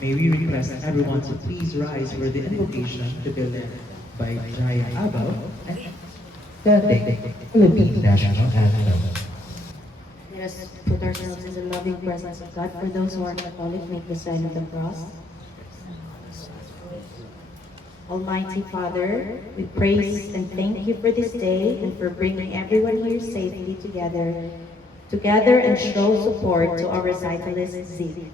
may we request everyone to please rise for the invocation to be led by Jaya Abaw and the Philippine National Anthem. Let us put ourselves in the loving presence of God. For those who are Catholic, make the sign of the cross. Almighty Father, we praise and thank you for this day and for bringing everyone here safely together and show support to our recitalist Zeke.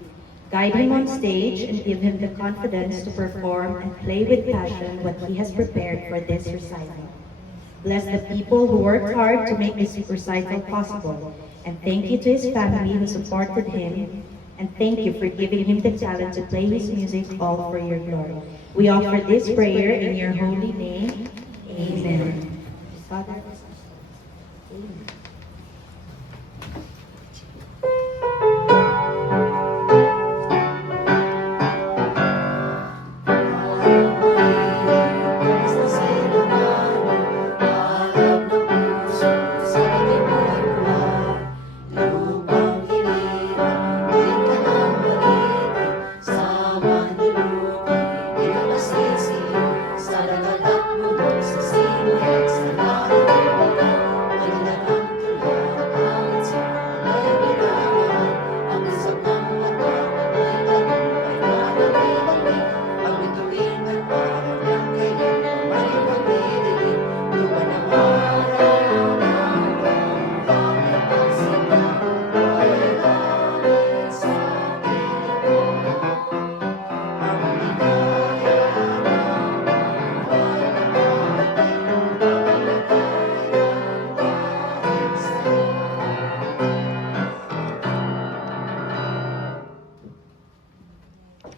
Guide him on stage and give him the confidence to perform and play with passion what he has prepared for this recital. Bless the people who worked hard to make this recital possible, and thank you to his family who supported him, and thank you for giving him the talent to play his music all for your glory. We offer this prayer in your holy name. Amen. Father, Amen.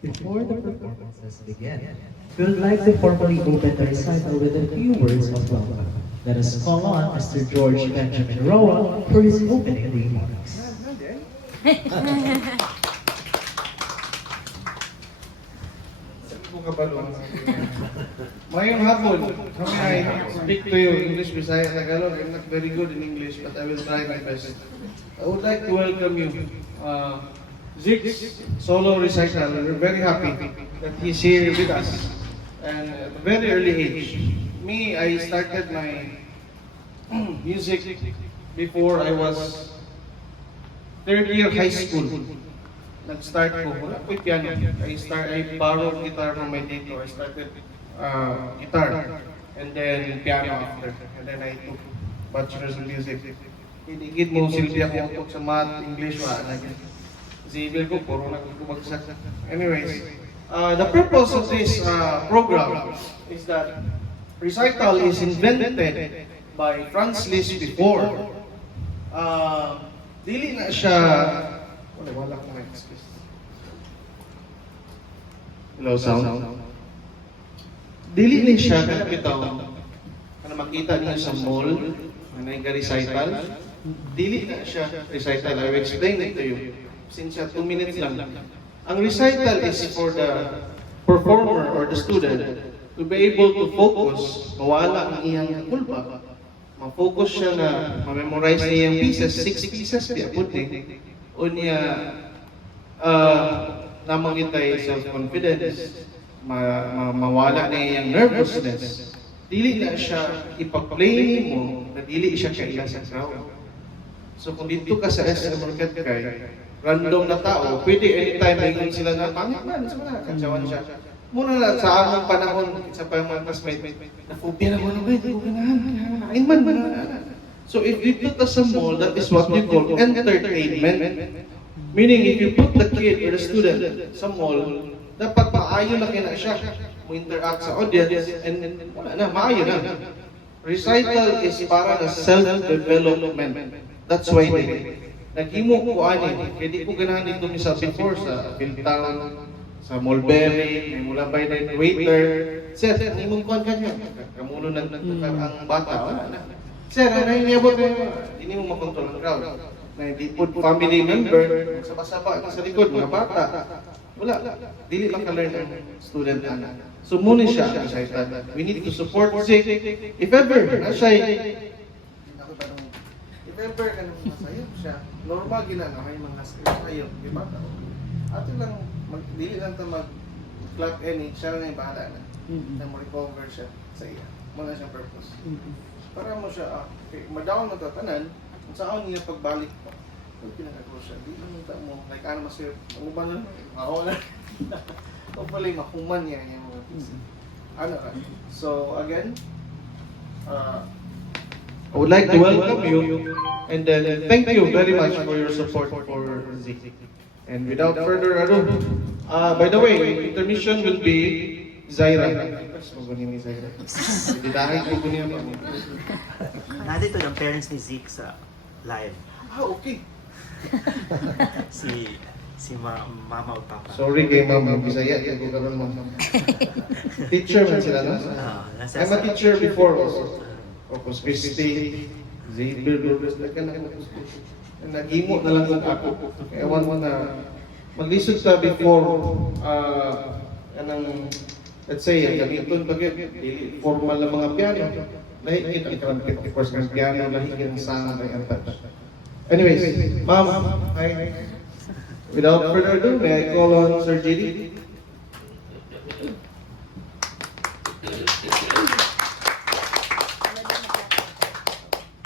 Before the performances begin, we would like to formally open the recital with a few words of welcome. Let us call on Mr. George Benjamin Roa for his opening remarks. Mayong hapon, may I speak to you English, Bisaya, Tagalog. I'm not very good in English, but I will try my best. I would like to welcome you. Zeke's solo recital. We're very happy that he's here with us. And at a very early age. Me, I started my music before I was third year high school. Nag-start ko, wala ko'y piano. I borrowed guitar from my tito. I started guitar and then piano after. And then I took bachelor's in music. Hinigid mo silbiya ko sa math, English, wala na. Civil ko, puro nagkubagsak. Anyways, the purpose of this program is that recital is invented by Franz Liszt before. Dili na siya... Wala ko mic. Hello, sound. Dili na siya bitaw na makita niyo sa mall na recital. Dili na siya recital. I will explain it to you. Since 2 minutes lang. Ang recital is for the performer or the student to be able to focus, mawala ang iyang kulpa. Ma-focus siya na ma-memorize niya yung pieces, 6 pieces, piya puti. O niya namangitay self-confidence, mawala niya yung nervousness. Dili na siya ipag-play mo na dili siya kaila sa crowd. So kung dito ka sa SM Market kay random na tao, pwede anytime mayroon sila na pangit man, katsawan siya. Muna na sa among panahon, sa pa mga classmate, na-phobia na ko na ba, kain man. So if you put us sa mall, that is what we call entertainment. Meaning if you put the kid or the student sa mall, dapat maayo na kina siya. Mo interact sa audience, and wala na, maayo na. Recital is para na self-development. That's why naghimo ko ani, kaya di ko ganahan dito misa before sa Philtown, sa Mulberry, may mulabay na waiter. Sir, imong kuhan ka niya. Kamulo na ang bata, wala na. Sir, ano yung niyabot mo? Hindi mo makontrol ang crowd. Na di po family member, saba-saba sa likod, mga bata. Wala, dili lang ka-learn ang student na. So muna siya, we need to support Zeke. If ever, na siya Remember, masaya siya. Normal ginana, may mga script kayo, di ba? Ato lang dili lang ta mag-clock any, siya na yung bahala na. Mm-mm. Na mo-recover siya sa iya. Muna siyang purpose. Mm-mm. Para mo siya, okay, madaon mo tatanan, kung saan niya pagbalik mo. Kung pinagagawa siya, di lang mo, like ano masir, uban na, ako na. Hopefully, makuman niya yung mga things. Ano ka? So, again, I would like to welcome you, and then thank you very much for your support for Zeke. And without further ado, by the way, intermission will be Zaira. Magunin ni Zaira. Didahin ko niya pa. Nandito yung parents ni Zeke sa live. Okay. Mama o Papa. Sorry kay Mama, Bisaya, kaya ko karoon mo. Teacher man sila, no? I'm a teacher before also. Corpus Christi, Xavier, Lourdes, nag-imo na lang ako. Ewan mo na, maglisod ka before, anong, let's say, gamiton bagay, formal na mga piano. Lahigit ang trumpet, of course, ng piano, lahigit ang sang, ang touch. Anyways, Ma'am, hi. Without further ado, may I call on Sir JD?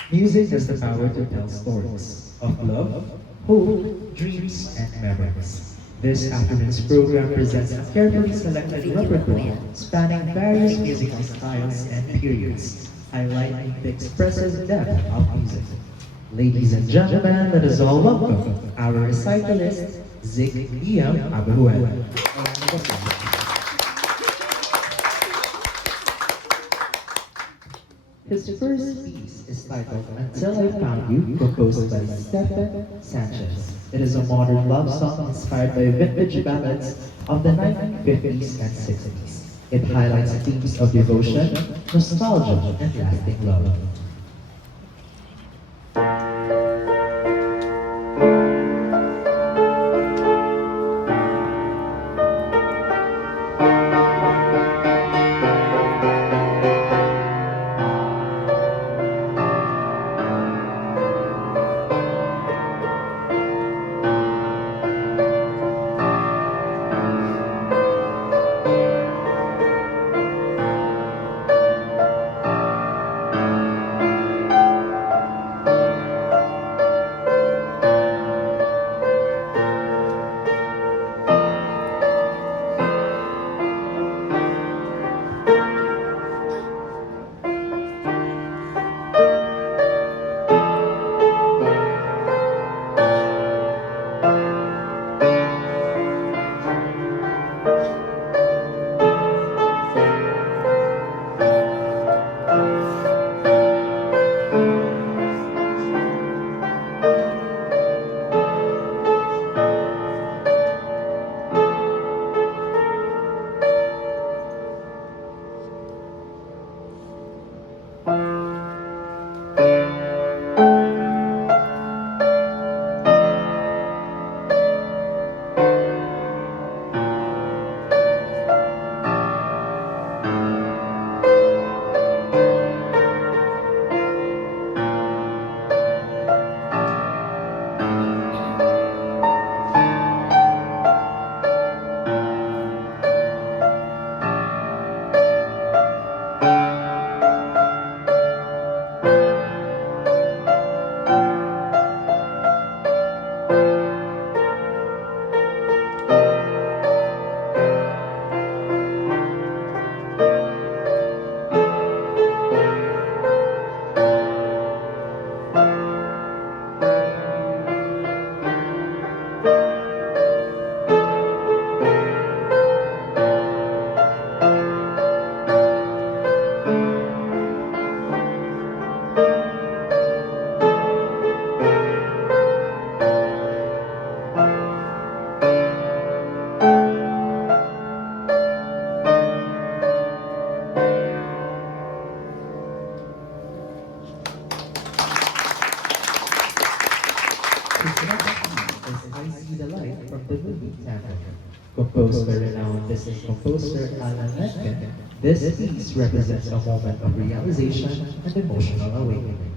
Music has the power to tell stories of love, hope, dreams, and memories. This afternoon's program presents a carefully selected repertoire spanning various musical styles and periods, highlighting the expressive depth of music. Ladies and gentlemen, let us all welcome our recitalist, Zig Liam Abahuela. His first piece is titled Until I Found You, composed by Stephen Sanchez. It is a modern love song inspired by vintage ballads of the 1950s and 60s. It highlights themes of devotion, nostalgia, and lasting love. Composed by renowned business composer Alan Menken, this piece represents a moment of realization and emotional awakening.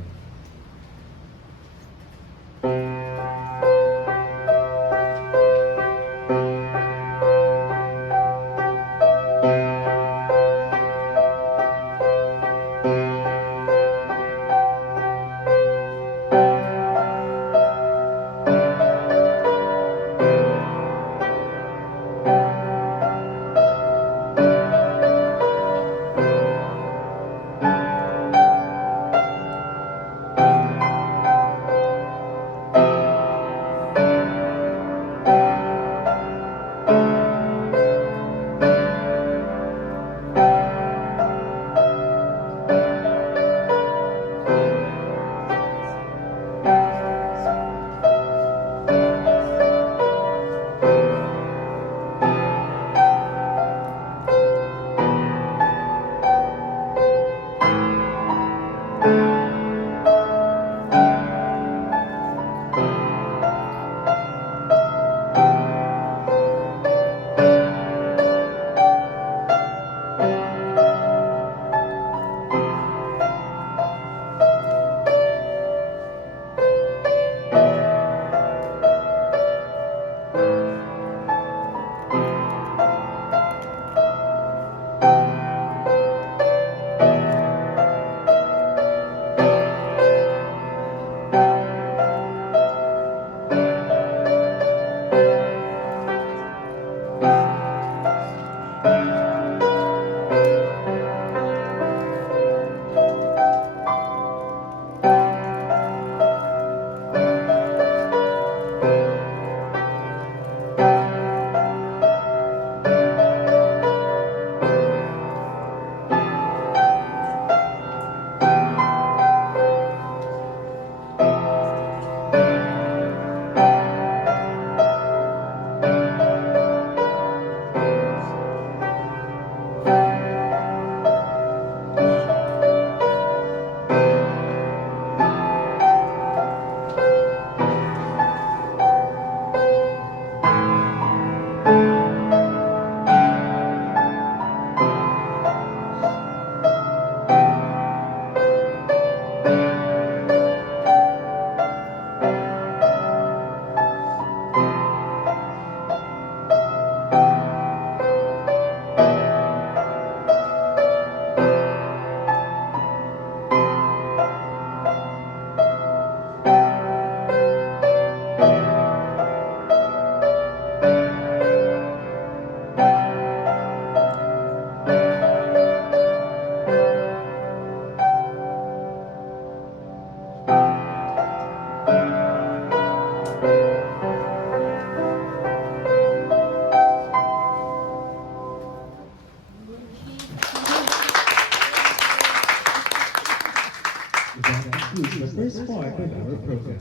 first part of our program.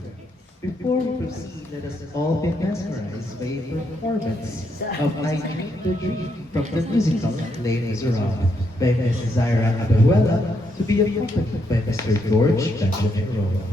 Before we proceed, let us all be mesmerized by a performance of I Dream the Dream from the musical Les Miserables by Ms. Zaira Abaruela, to be accompanied by Mr. George Benjamin Roa.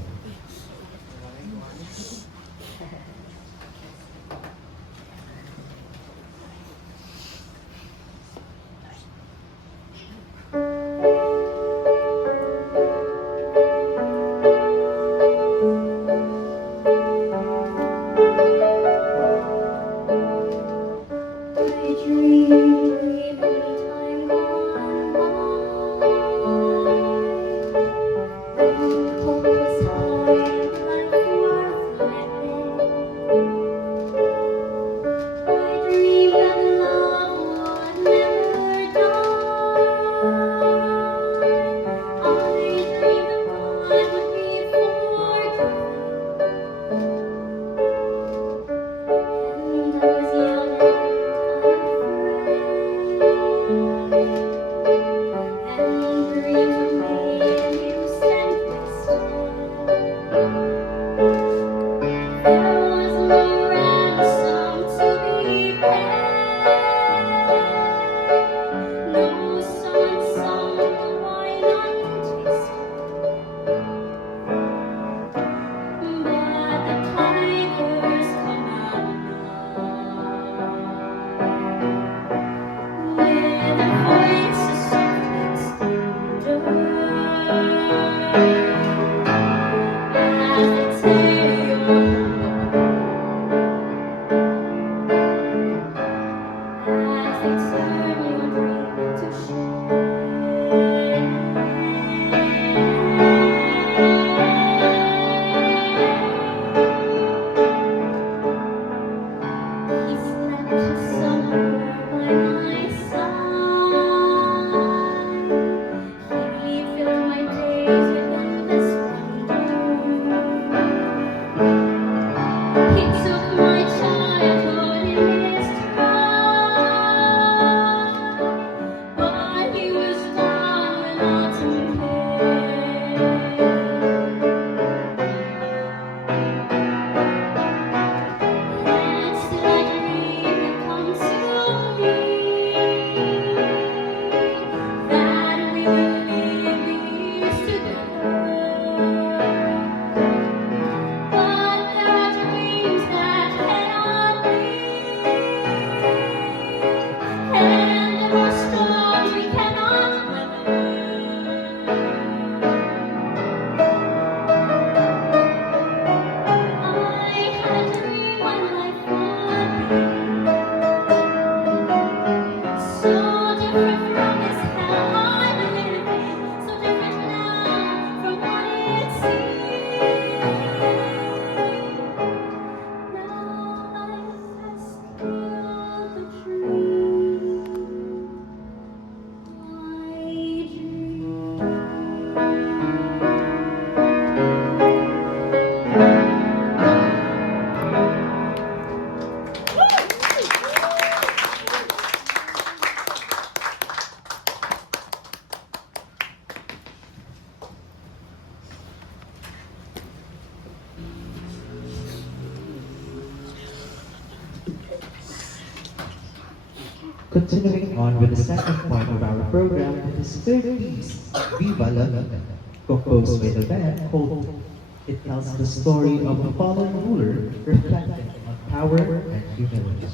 Continuing on with the second part of our program, it is third piece, Viva La Vida, composed by the band Hope. It tells the story of a fallen ruler reflecting on power and humility.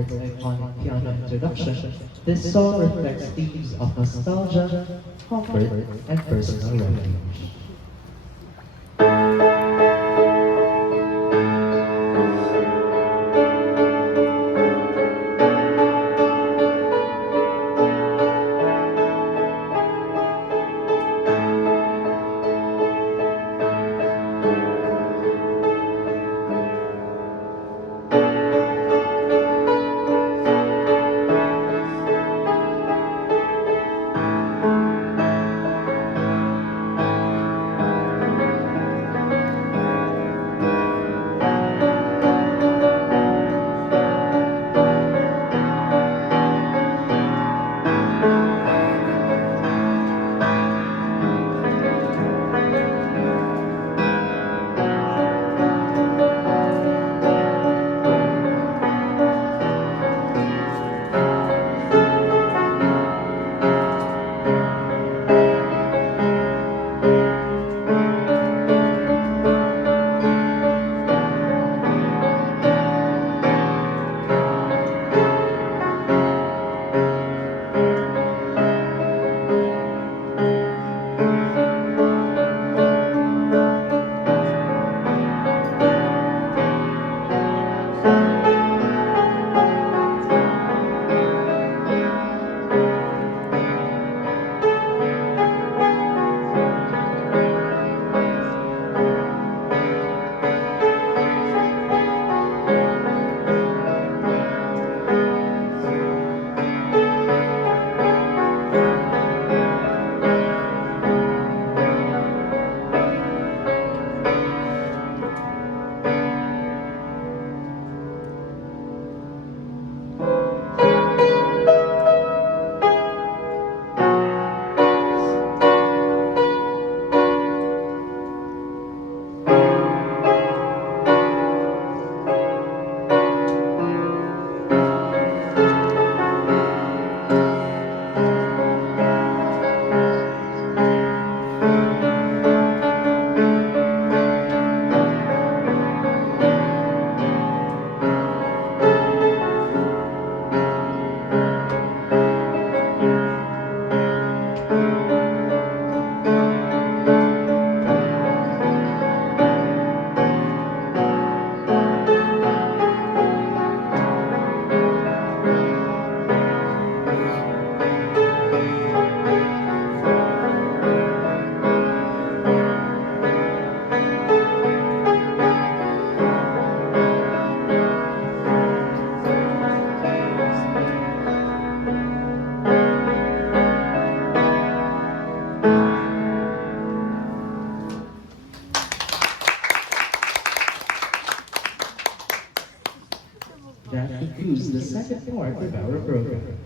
Humbert's iconic piano introduction, this song reflects themes of nostalgia, comfort, and personal refuge. That concludes the second part of our program.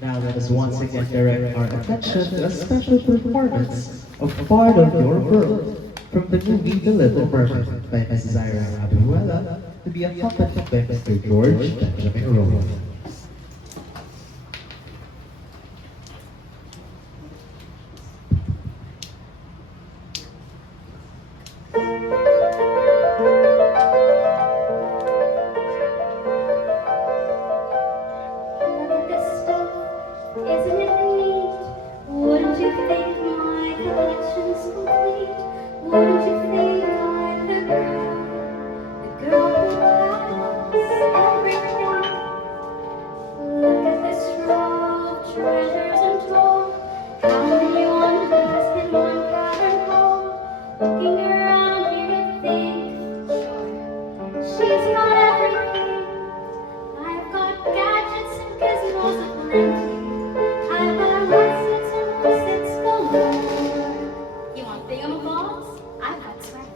Now let us once again direct our attention to a special performance of Part of Your World from the movie The Little Mermaid by Mrs. Ira Abuela, to be accompanied by Mr. George Benjamin Rowan. Look at this stuff, isn't it neat? Wouldn't you think my collection's complete? Wouldn't you think I'm the girl who has everything? Look at this row of treasures untold. How many wonders can one cavern hold? Looking around here to think, sure, she's got everything. I've got gadgets and gizmos aplenty. I've got russets and russets galore. You want thingamabobs? I've got swag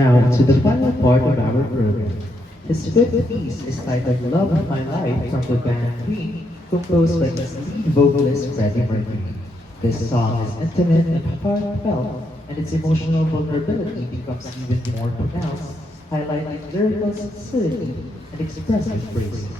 Now to the final part of our program. His fifth piece is titled Love of My Life from the band Queen, composed by its lead vocalist Freddie Mercury. This song is intimate and heartfelt, and its emotional vulnerability becomes even more pronounced, highlighting lyrical sincerity and expressive phrasing.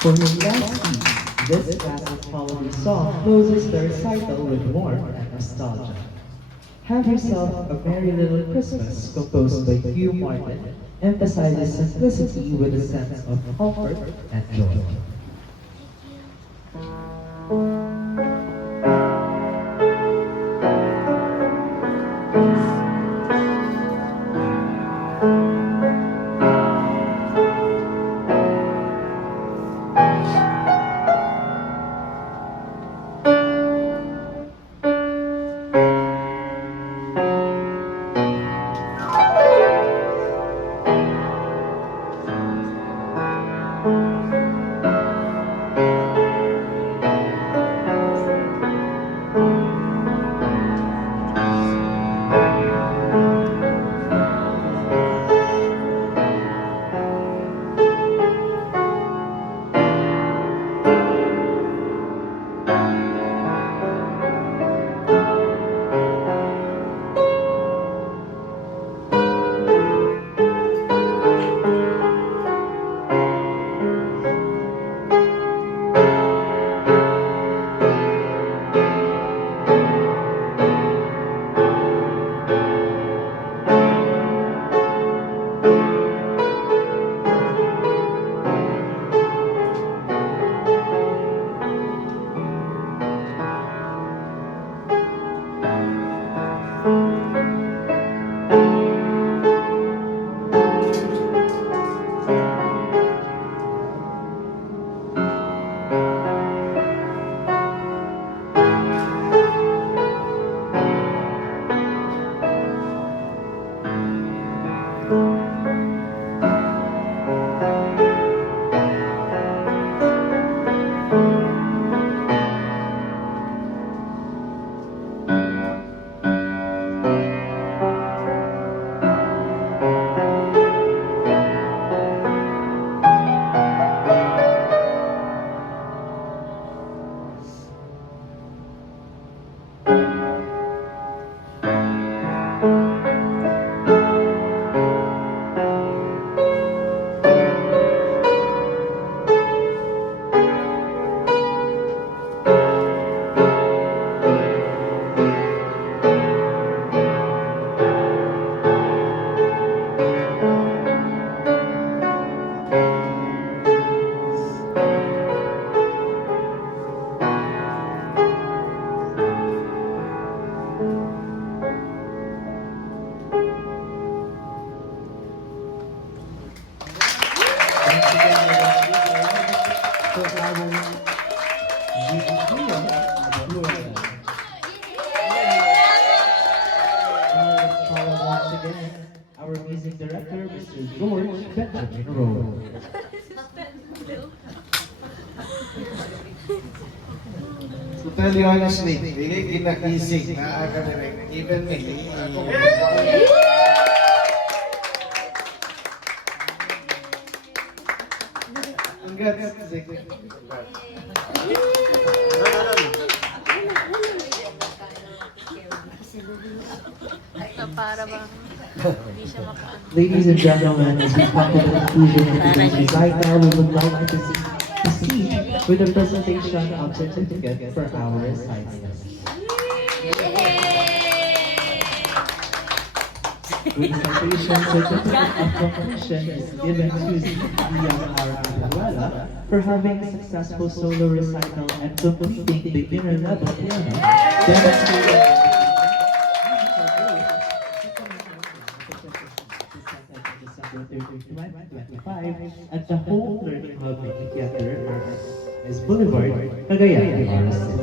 For his last piece, this classic holiday song closes the recital with warmth and nostalgia. Have Yourself a Merry Little Christmas, composed by Hugh Martin, emphasizes simplicity with a sense of comfort and joy. once again our music director, Mr. George Benjamin Rowe. To tell you honestly, dili gina-easy na academic. Even me. Congrats, Zeke. Para bang hindi siya makaano. Ladies and gentlemen, as we come to the conclusion of today's recital, we would like to proceed with the presentation of certificate for our recitals. With the citation certificate of completion is given to Ziang Arabuela for having a successful solo recital and completing beginner level piano, demonstrating December 2025 at the Home Learning Hub in Theater, as Boulevard, Cagayan de Oro City.